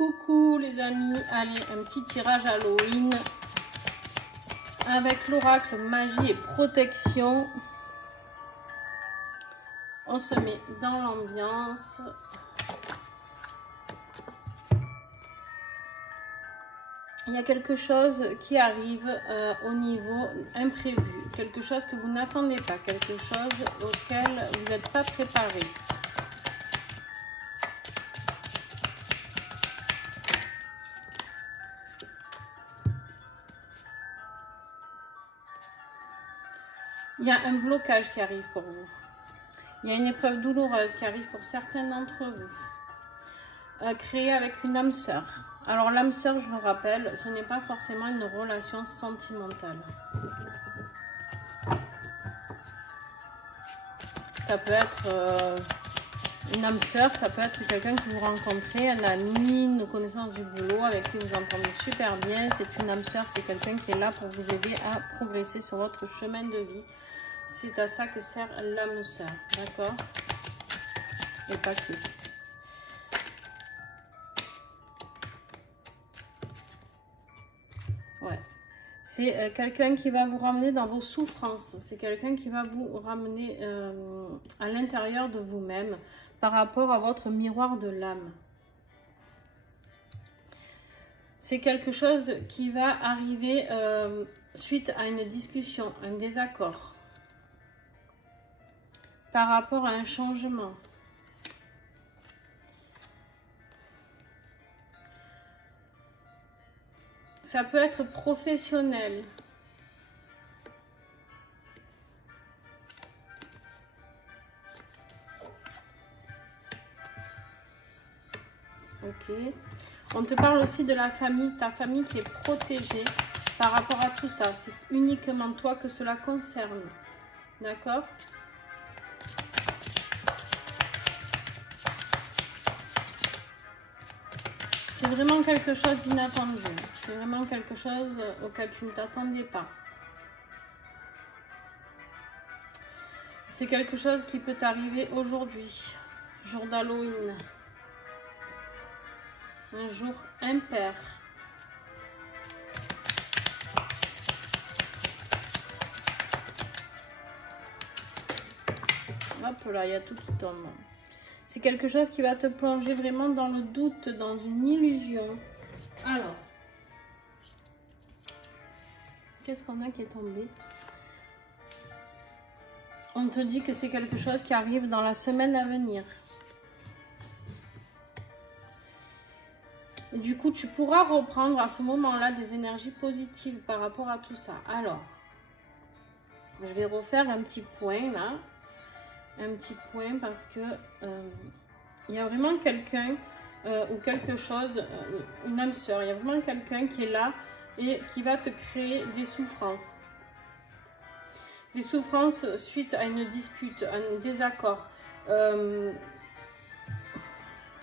Coucou les amis, allez, un petit tirage Halloween avec l'oracle magie et protection. On se met dans l'ambiance. Il y a quelque chose qui arrive au niveau imprévu, quelque chose que vous n'attendez pas, quelque chose auquel vous n'êtes pas préparé. Il y a un blocage qui arrive pour vous. Il y a une épreuve douloureuse qui arrive pour certains d'entre vous. Créée avec une âme sœur. Alors l'âme sœur, je le rappelle, ce n'est pas forcément une relation sentimentale. Ça peut être une âme sœur, ça peut être quelqu'un que vous rencontrez, un ami, une connaissance du boulot avec qui vous entendez super bien. C'est une âme sœur, c'est quelqu'un qui est là pour vous aider à progresser sur votre chemin de vie. C'est à ça que sert l'âme sœur, d'accord? Et pas que. Ouais. C'est quelqu'un qui va vous ramener dans vos souffrances. C'est quelqu'un qui va vous ramener à l'intérieur de vous-même par rapport à votre miroir de l'âme. C'est quelque chose qui va arriver suite à une discussion, un désaccord, par rapport à un changement. Ça peut être professionnel. Ok. On te parle aussi de la famille, ta famille qui est protégée par rapport à tout ça. C'est uniquement toi que cela concerne. D'accord ? C'est vraiment quelque chose d'inattendu. C'est vraiment quelque chose auquel tu ne t'attendais pas. C'est quelque chose qui peut t'arriver aujourd'hui, jour d'Halloween. Un jour impair. Hop là, il y a tout qui tombe. C'est quelque chose qui va te plonger vraiment dans le doute, dans une illusion. Alors, qu'est-ce qu'on a qui est tombé? On te dit que c'est quelque chose qui arrive dans la semaine à venir. Et du coup, tu pourras reprendre à ce moment-là des énergies positives par rapport à tout ça. Alors, je vais refaire un petit point là. Un petit point parce que il y a vraiment quelqu'un ou quelque chose, une âme sœur, il y a vraiment quelqu'un qui est là et qui va te créer des souffrances. Des souffrances suite à une dispute, à un désaccord.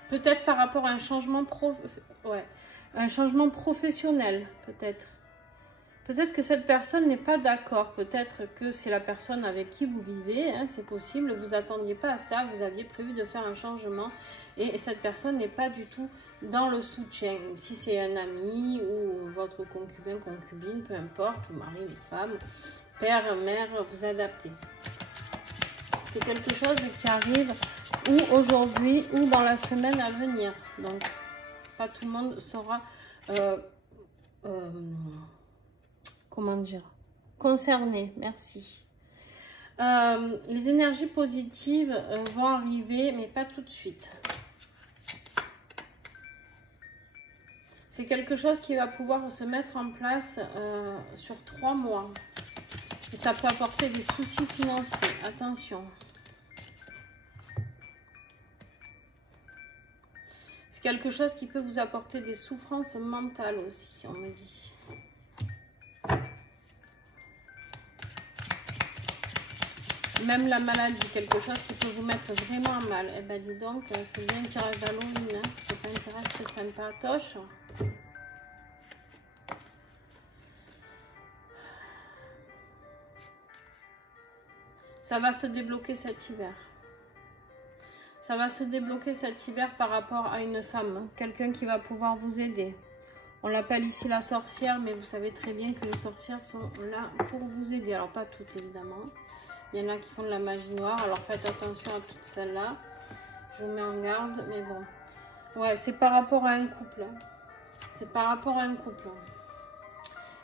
Peut-être par rapport à un changement, un changement professionnel, peut-être. Peut-être que cette personne n'est pas d'accord, peut-être que c'est la personne avec qui vous vivez, hein, c'est possible, vous n'attendiez pas à ça, vous aviez prévu de faire un changement et cette personne n'est pas du tout dans le soutien. Si c'est un ami ou votre concubin, concubine, peu importe, ou mari ou femme, père, mère, vous adaptez. C'est quelque chose qui arrive ou aujourd'hui ou dans la semaine à venir. Donc, pas tout le monde sera... comment dire, concerné, merci. Les énergies positives vont arriver, mais pas tout de suite. C'est quelque chose qui va pouvoir se mettre en place sur 3 mois. Et ça peut apporter des soucis financiers, attention. C'est quelque chose qui peut vous apporter des souffrances mentales aussi, on me dit. Même la maladie, quelque chose qui peut vous mettre vraiment mal. Eh ben dis donc, c'est bien un tirage d'Halloween, hein. C'est pas un tirage très sympatoche. Ça va se débloquer cet hiver. Ça va se débloquer cet hiver par rapport à une femme, quelqu'un qui va pouvoir vous aider. On l'appelle ici la sorcière, mais vous savez très bien que les sorcières sont là pour vous aider. Alors pas toutes évidemment. Il y en a qui font de la magie noire, alors faites attention à toutes celles-là. Je vous mets en garde, mais bon. Ouais, c'est par rapport à un couple. C'est par rapport à un couple.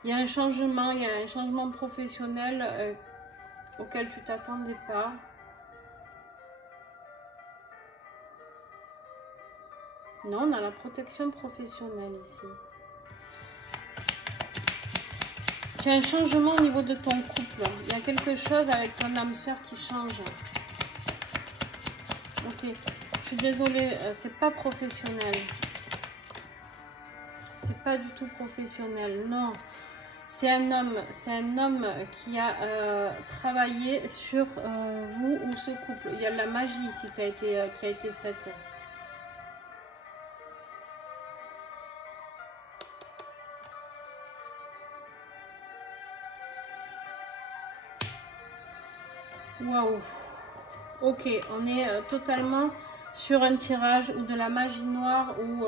Il y a un changement professionnel auquel tu t'attendais pas. Non, on a la protection professionnelle ici. Tu as un changement au niveau de ton couple. Il y a quelque chose avec ton âme sœur qui change. Ok, je suis désolée, c'est pas professionnel. C'est pas du tout professionnel, non. C'est un homme qui a travaillé sur vous ou ce couple. Il y a de la magie ici qui a été faite. Waouh. Ok, on est totalement sur un tirage ou de la magie noire ou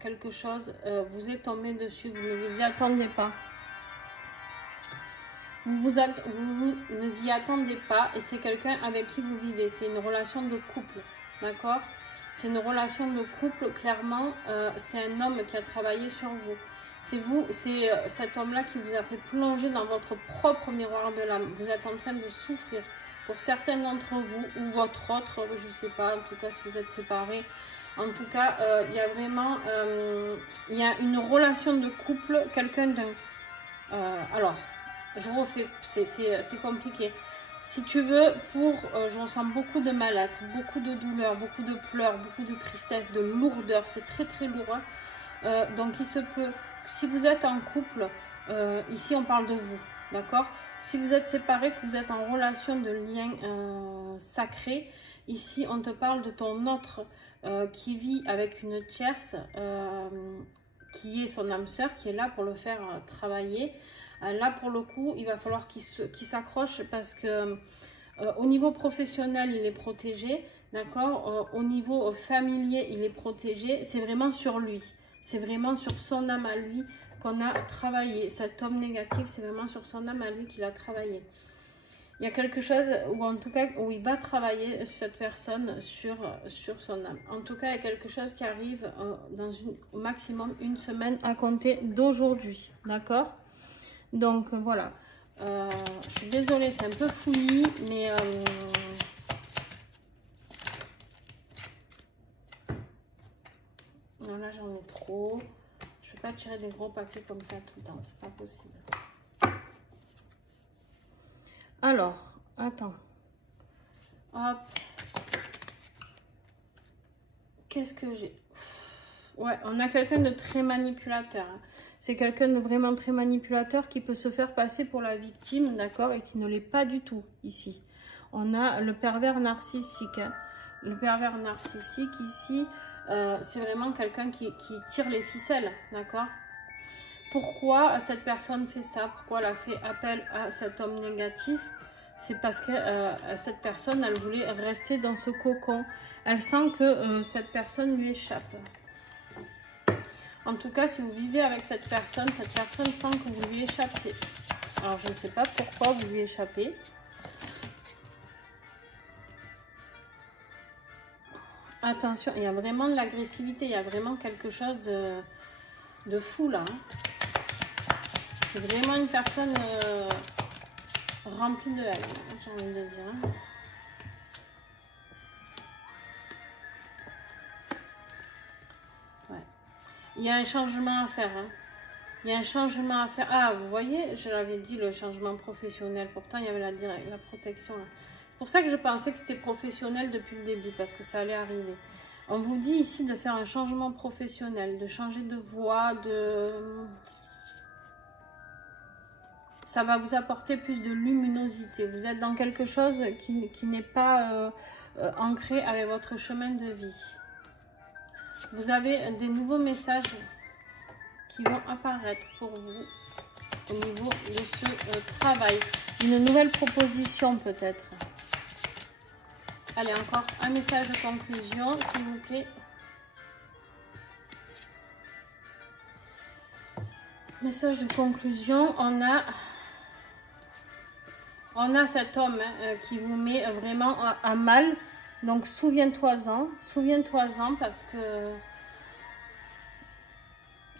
quelque chose vous est tombé dessus, vous ne vous y attendez pas. Vous ne y attendez pas et c'est quelqu'un avec qui vous vivez. C'est une relation de couple, d'accord? C'est une relation de couple, clairement, c'est un homme qui a travaillé sur vous. C'est cet homme-là qui vous a fait plonger dans votre propre miroir de l'âme. Vous êtes en train de souffrir. Pour certains d'entre vous, ou votre autre, je ne sais pas, en tout cas si vous êtes séparés, en tout cas, il y a vraiment il y a une relation de couple, quelqu'un d'un... alors, je refais, c'est compliqué. Si tu veux, je ressens beaucoup de mal-être, beaucoup de douleur, beaucoup de pleurs, beaucoup de tristesse, de lourdeur, c'est très très lourd. Donc il se peut, si vous êtes en couple, ici on parle de vous. D'accord? Si vous êtes séparés, que vous êtes en relation de lien sacré, ici on te parle de ton autre qui vit avec une tierce, qui est son âme sœur, qui est là pour le faire travailler. Là pour le coup, il va falloir qu'il s'accroche parce que au niveau professionnel, il est protégé. D'accord? Au niveau familier, il est protégé. C'est vraiment sur lui. C'est vraiment sur son âme à lui qu'on a travaillé. Cet homme négatif, c'est vraiment sur son âme à lui qu'il a travaillé. Il y a quelque chose, ou en tout cas, où il va travailler, cette personne, sur son âme. En tout cas, il y a quelque chose qui arrive dans au maximum une semaine à compter d'aujourd'hui. D'accord? Donc, voilà. Je suis désolée, c'est un peu fouillis, mais... non, là, j'en ai trop. Je ne vais pas tirer des gros papiers comme ça tout le temps, c'est pas possible. Alors, attends. Hop. Qu'est-ce que j'ai? Ouais, on a quelqu'un de très manipulateur. Hein. C'est quelqu'un de vraiment très manipulateur qui peut se faire passer pour la victime, d'accord, et qui ne l'est pas du tout ici. On a le pervers narcissique. Hein. Le pervers narcissique ici, c'est vraiment quelqu'un qui tire les ficelles, d'accord? Pourquoi cette personne fait ça? Pourquoi elle a fait appel à cet homme négatif? C'est parce que cette personne, elle voulait rester dans ce cocon. Elle sent que cette personne lui échappe. En tout cas, si vous vivez avec cette personne sent que vous lui échappez. Alors, je ne sais pas pourquoi vous lui échappez. Attention, il y a vraiment de l'agressivité, il y a vraiment quelque chose de fou là. Hein. C'est vraiment une personne remplie de haine, j'ai envie de dire. Ouais. Il y a un changement à faire. Hein. Il y a un changement à faire. Ah, vous voyez, je l'avais dit, le changement professionnel. Pourtant, il y avait la protection là. C'est pour ça que je pensais que c'était professionnel depuis le début, parce que ça allait arriver. On vous dit ici de faire un changement professionnel, de changer de voie, ça va vous apporter plus de luminosité. Vous êtes dans quelque chose qui n'est pas ancré avec votre chemin de vie. Vous avez des nouveaux messages qui vont apparaître pour vous au niveau de ce travail. Une nouvelle proposition peut-être. Allez, encore un message de conclusion, s'il vous plaît. Message de conclusion, on a cet homme qui vous met vraiment à mal. Donc, souviens-toi-en parce que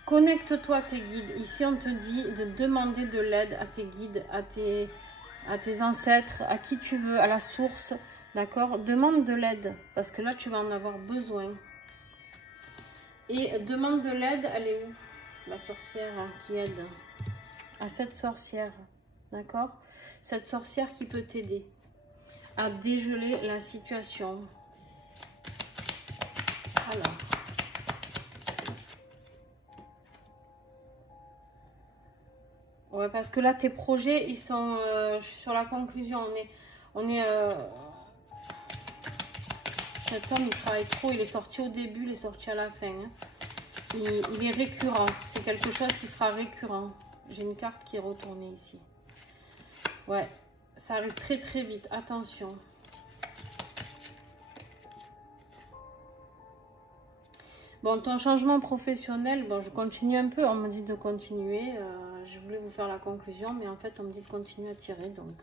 connecte-toi à tes guides. Ici, on te dit de demander de l'aide à tes guides, à tes ancêtres, à qui tu veux, à la source. D'accord? Demande de l'aide parce que là, tu vas en avoir besoin. Et demande de l'aide, elle est où? La sorcière qui aide à cette sorcière, d'accord? Cette sorcière qui peut t'aider à dégeler la situation. Alors, ouais, parce que là tes projets ils sont sur la conclusion. Cet homme il travaille trop, il est sorti au début, il est sorti à la fin. Hein. Il est récurrent, c'est quelque chose qui sera récurrent. J'ai une carte qui est retournée ici. Ouais, ça arrive très très vite, attention. Bon, ton changement professionnel, bon, je continue un peu, on me dit de continuer. Je voulais vous faire la conclusion, mais en fait, on me dit de continuer à tirer, donc...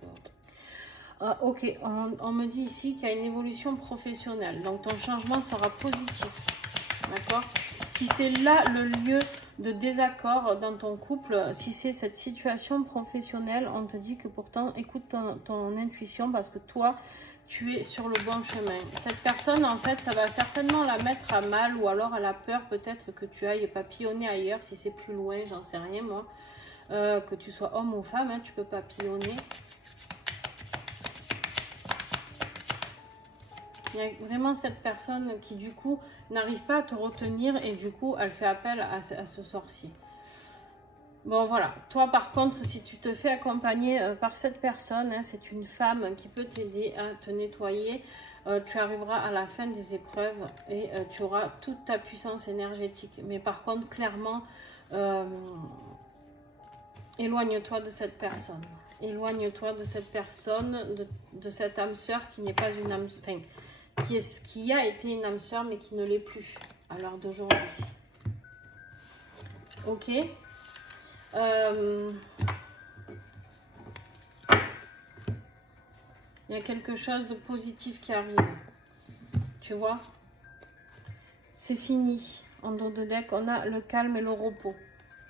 ok, on me dit ici qu'il y a une évolution professionnelle, donc ton changement sera positif, d'accord? Si c'est là le lieu de désaccord dans ton couple, si c'est cette situation professionnelle, on te dit que pourtant, écoute ton intuition parce que toi, tu es sur le bon chemin. Cette personne, en fait, ça va certainement la mettre à mal ou alors elle a peur peut-être que tu ailles papillonner ailleurs, si c'est plus loin, j'en sais rien moi. Que tu sois homme ou femme, hein, tu peux papillonner. Il y a vraiment cette personne qui du coup n'arrive pas à te retenir et du coup elle fait appel à ce sorcier. Bon voilà, toi par contre si tu te fais accompagner par cette personne, hein, c'est une femme qui peut t'aider à te nettoyer, tu arriveras à la fin des épreuves et tu auras toute ta puissance énergétique. Mais par contre clairement, éloigne-toi de cette personne. Éloigne-toi de cette personne, de cette âme sœur qui n'est pas une âme... Enfin, qui a été une âme sœur mais qui ne l'est plus à l'heure d'aujourd'hui. Ok. Il y a quelque chose de positif qui arrive. Tu vois? C'est fini. En dos de deck, on a le calme et le repos.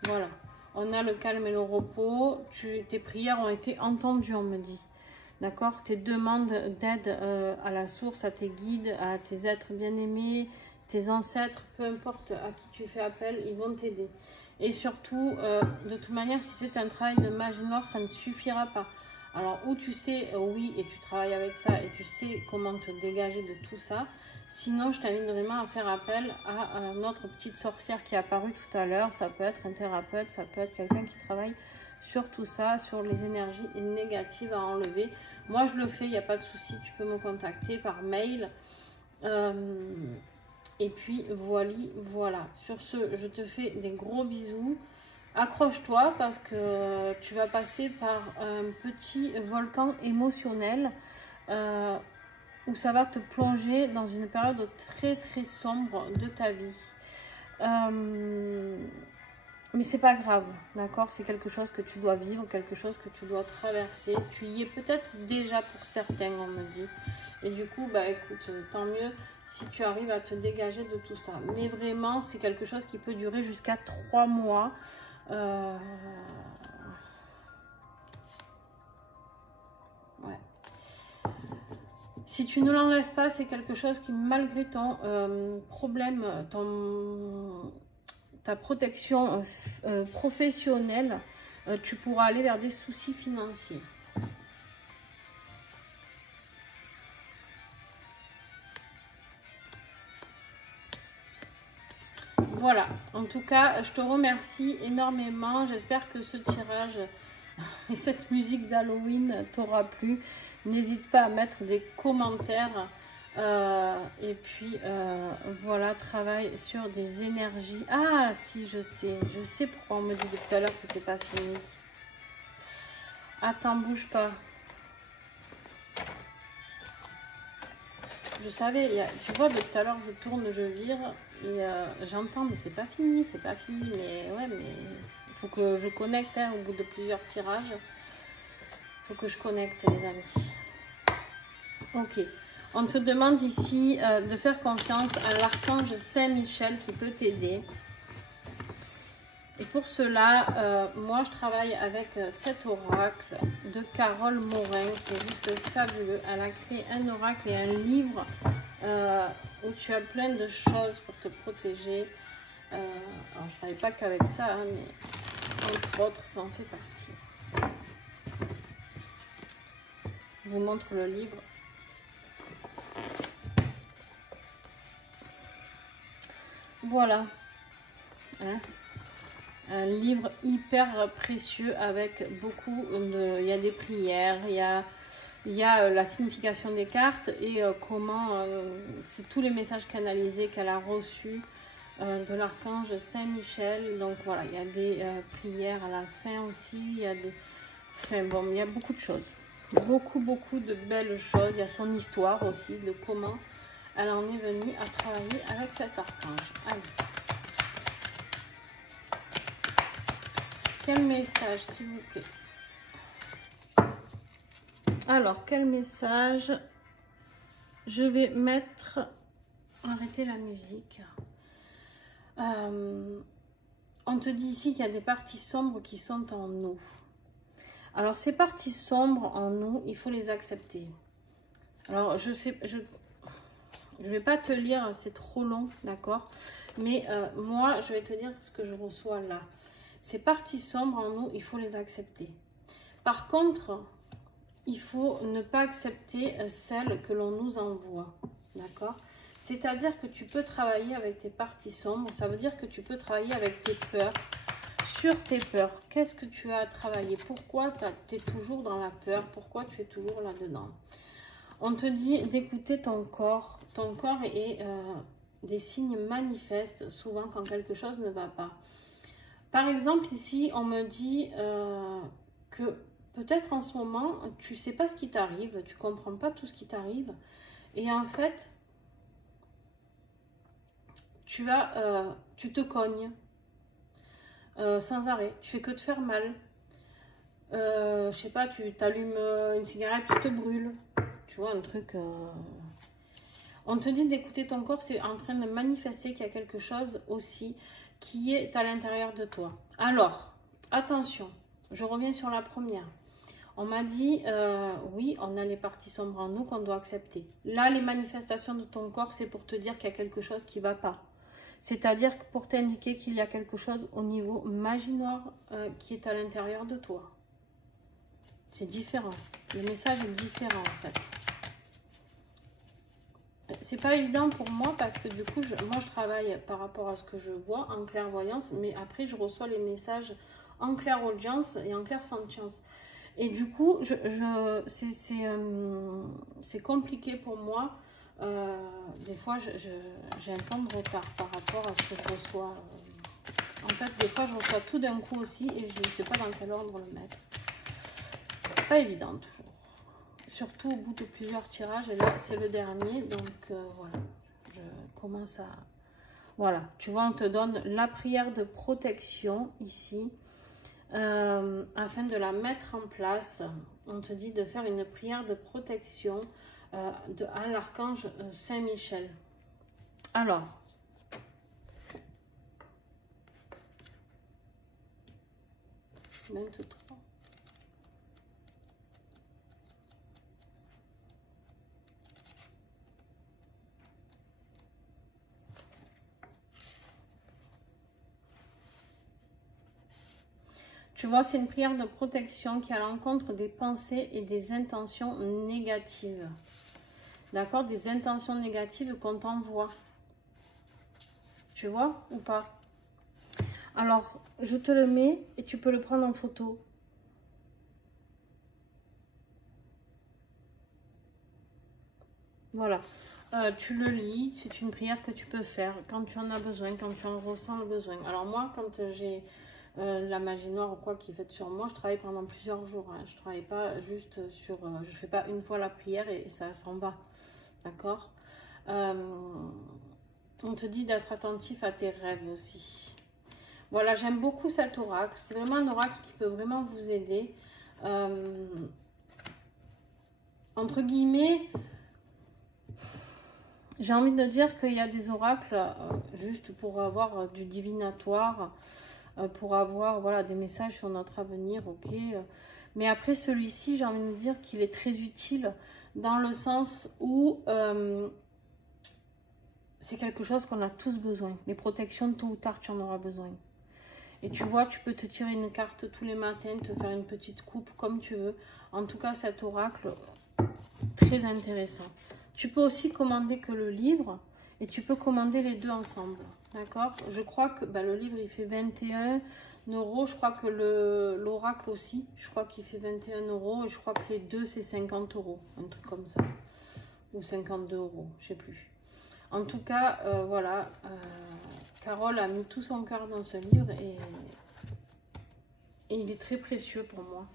Voilà. On a le calme et le repos. Tes prières ont été entendues, on me dit. D'accord? Tes demandes d'aide à la source, à tes guides, à tes êtres bien-aimés, tes ancêtres, peu importe à qui tu fais appel, ils vont t'aider. Et surtout, de toute manière, si c'est un travail de magie noire, ça ne suffira pas. Alors, où tu sais, oui, et tu travailles avec ça, et tu sais comment te dégager de tout ça. Sinon, je t'invite vraiment à faire appel à notre petite sorcière qui est apparue tout à l'heure. Ça peut être un thérapeute, ça peut être quelqu'un qui travaille sur tout ça, sur les énergies négatives à enlever. Moi, je le fais, il n'y a pas de souci. Tu peux me contacter par mail. Et puis, voilà. Sur ce, je te fais des gros bisous. Accroche-toi parce que tu vas passer par un petit volcan émotionnel où ça va te plonger dans une période très très sombre de ta vie. Mais c'est pas grave, d'accord? C'est quelque chose que tu dois vivre, quelque chose que tu dois traverser. Tu y es peut-être déjà pour certains, on me dit. Et du coup, bah écoute, tant mieux si tu arrives à te dégager de tout ça. Mais vraiment, c'est quelque chose qui peut durer jusqu'à 3 mois. Ouais. Si tu ne l'enlèves pas, c'est quelque chose qui, malgré ton problème, ta protection professionnelle, tu pourras aller vers des soucis financiers. Voilà, en tout cas, je te remercie énormément. J'espère que ce tirage et cette musique d'Halloween t'aura plu. N'hésite pas à mettre des commentaires. Et puis, voilà, travaille sur des énergies. Ah, si, je sais pourquoi on me dit depuis tout à l'heure que c'est pas fini. Attends, bouge pas. Je savais, tu vois, de tout à l'heure, je tourne, je vire, et j'entends, mais c'est pas fini, c'est pas fini. Mais ouais, mais il faut que je connecte, hein, au bout de plusieurs tirages. Il faut que je connecte, les amis. Ok. On te demande ici de faire confiance à l'archange Saint-Michel qui peut t'aider. Et pour cela, moi, je travaille avec cet oracle de Carole Morin, qui est juste fabuleux. Elle a créé un oracle et un livre où tu as plein de choses pour te protéger. Alors, je ne travaille pas qu'avec ça, hein, mais entre autres, ça en fait partie. Je vous montre le livre. Voilà. Hein? Un livre hyper précieux avec beaucoup de... Il y a des prières, il y a la signification des cartes et comment... c'est tous les messages canalisés qu'elle a reçus de l'archange Saint-Michel. Donc voilà, il y a des prières à la fin aussi. Il y a des... Enfin bon, il y a beaucoup de choses. Beaucoup de belles choses. Il y a son histoire aussi de comment elle en est venue à travailler avec cet archange. Allez. Quel message, s'il vous plaît? Alors, quel message? Je vais mettre... Arrêtez la musique. On te dit ici qu'il y a des parties sombres qui sont en nous. Alors, ces parties sombres en nous, il faut les accepter. Alors, je vais pas te lire, c'est trop long, d'accord? Mais moi, je vais te dire ce que je reçois là. Ces parties sombres en nous, il faut les accepter. Par contre, il faut ne pas accepter celles que l'on nous envoie. D'accord? C'est-à-dire que tu peux travailler avec tes parties sombres. Ça veut dire que tu peux travailler avec tes peurs. Sur tes peurs, qu'est-ce que tu as à travailler? Pourquoi tu es toujours dans la peur? Pourquoi tu es toujours là-dedans? On te dit d'écouter ton corps. Ton corps est des signes manifestes souvent quand quelque chose ne va pas. Par exemple, ici, on me dit que peut-être en ce moment, tu ne sais pas ce qui t'arrive, tu ne comprends pas tout ce qui t'arrive. Et en fait, tu te cognes sans arrêt. Tu fais que te faire mal. Je sais pas, tu t'allumes une cigarette, tu te brûles. Tu vois, un truc... On te dit d'écouter ton corps, c'est en train de manifester qu'il y a quelque chose aussi qui est à l'intérieur de toi. Alors, attention, je reviens sur la première. On m'a dit, oui, on a les parties sombres en nous qu'on doit accepter. Là, les manifestations de ton corps, c'est pour te dire qu'il y a quelque chose qui ne va pas. C'est-à-dire pour t'indiquer qu'il y a quelque chose au niveau magie noire qui est à l'intérieur de toi. C'est différent. Le message est différent en fait. C'est pas évident pour moi parce que du coup, moi je travaille par rapport à ce que je vois en clairvoyance, mais après je reçois les messages en clairaudience et en clairsentience. Et du coup, c'est compliqué pour moi. Des fois, j'ai un temps de retard par rapport à ce que je reçois. En fait, des fois, je reçois tout d'un coup aussi et je ne sais pas dans quel ordre le mettre. Pas évident toujours. Surtout au bout de plusieurs tirages. Et là, c'est le dernier. Donc, voilà. Je commence à... Voilà. Tu vois, on te donne la prière de protection ici. Afin de la mettre en place, on te dit de faire une prière de protection à l'archange Saint-Michel. Alors, maintenant. Tu vois, c'est une prière de protection qui est à l'encontre des pensées et des intentions négatives. D'accord? Des intentions négatives qu'on t'envoie. Tu vois ou pas? Alors, je te le mets et tu peux le prendre en photo. Voilà. Tu le lis. C'est une prière que tu peux faire quand tu en as besoin, quand tu en ressens le besoin. Alors moi, quand j'ai... la magie noire ou quoi qui fait sur moi, je travaille pendant plusieurs jours. Hein. Je travaille pas juste sur... je fais pas une fois la prière et ça s'en va. d'accord? On te dit d'être attentif à tes rêves aussi. Voilà, j'aime beaucoup cet oracle. C'est vraiment un oracle qui peut vraiment vous aider. Entre guillemets, j'ai envie de dire qu'il y a des oracles juste pour avoir du divinatoire, pour avoir voilà, des messages sur notre avenir, ok. Mais après celui-ci, j'ai envie de dire qu'il est très utile dans le sens où c'est quelque chose qu'on a tous besoin. Les protections, tôt ou tard, tu en auras besoin. Et tu vois, tu peux te tirer une carte tous les matins, te faire une petite coupe comme tu veux. En tout cas, cet oracle, très intéressant. Tu peux aussi commander que le livre et tu peux commander les deux ensemble. D'accord? Je crois que le livre, il fait 21 €. Je crois que l'oracle aussi, je crois qu'il fait 21 €. Et je crois que les deux, c'est 50 €. Un truc comme ça. Ou 52 €, je sais plus. En tout cas, voilà. Carole a mis tout son cœur dans ce livre et il est très précieux pour moi.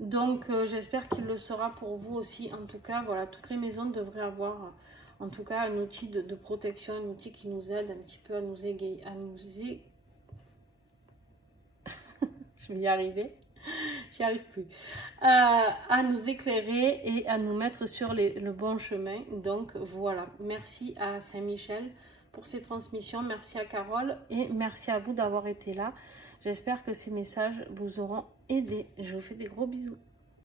Donc, j'espère qu'il le sera pour vous aussi. En tout cas, voilà, toutes les maisons devraient avoir, en tout cas, un outil de protection, un outil qui nous aide un petit peu à nous égayer, je vais y arriver, j'y arrive plus, à nous éclairer et à nous mettre sur le bon chemin. Donc, voilà, merci à Saint-Michel pour ces transmissions, merci à Carole et merci à vous d'avoir été là. J'espère que ces messages vous auront aidé. Je vous fais des gros bisous.